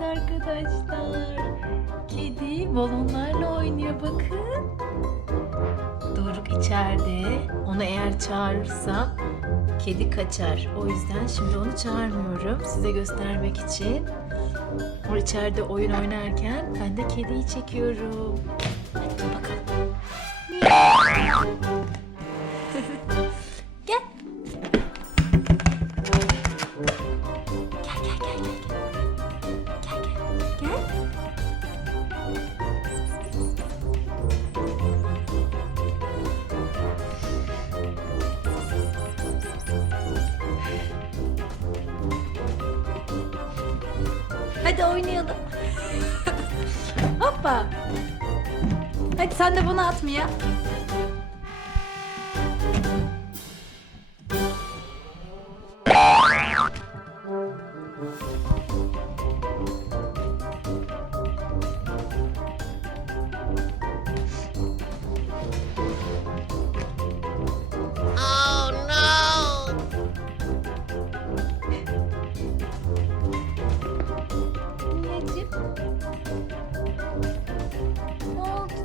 Evet arkadaşlar. Kedi balonlarla oynuyor bakın. Doruk içeride. Onu eğer çağırırsam kedi kaçar. O yüzden şimdi onu çağırmıyorum size göstermek için. O içeride oyun oynarken ben de kediyi çekiyorum. Hadi bakalım. Hadi oynayalım. Hoppa. Hadi sen de bunu atmaya. Anneciğim.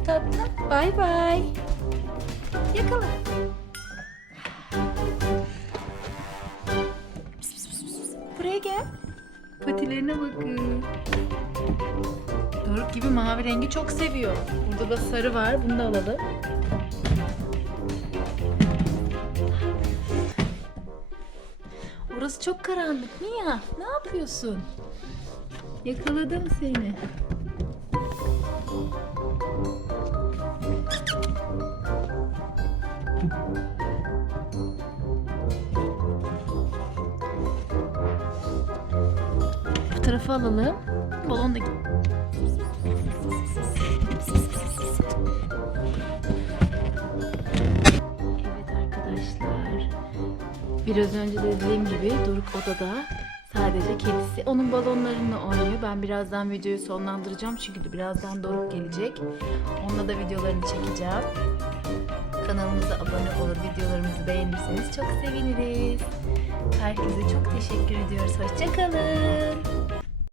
Tatlım? Bay bay. Yakala. Buraya gel. Patilerine bakın. Doruk gibi mavi rengi çok seviyor. Burada da sarı var. Bunu da alalım. Orası çok karanlık. Mia, ne yapıyorsun? Yakaladım seni. Bu tarafa alalım. Balon da. Evet arkadaşlar. Biraz önce de dediğim gibi Doruk odada sadece kedisi onun balonlarını oynuyor. Ben birazdan videoyu sonlandıracağım çünkü birazdan Doruk gelecek. Onunla da videolarını çekeceğim. Kanalımıza abone olup videolarımızı beğenirseniz çok seviniriz. Herkese çok teşekkür ediyoruz. Hoşçakalın.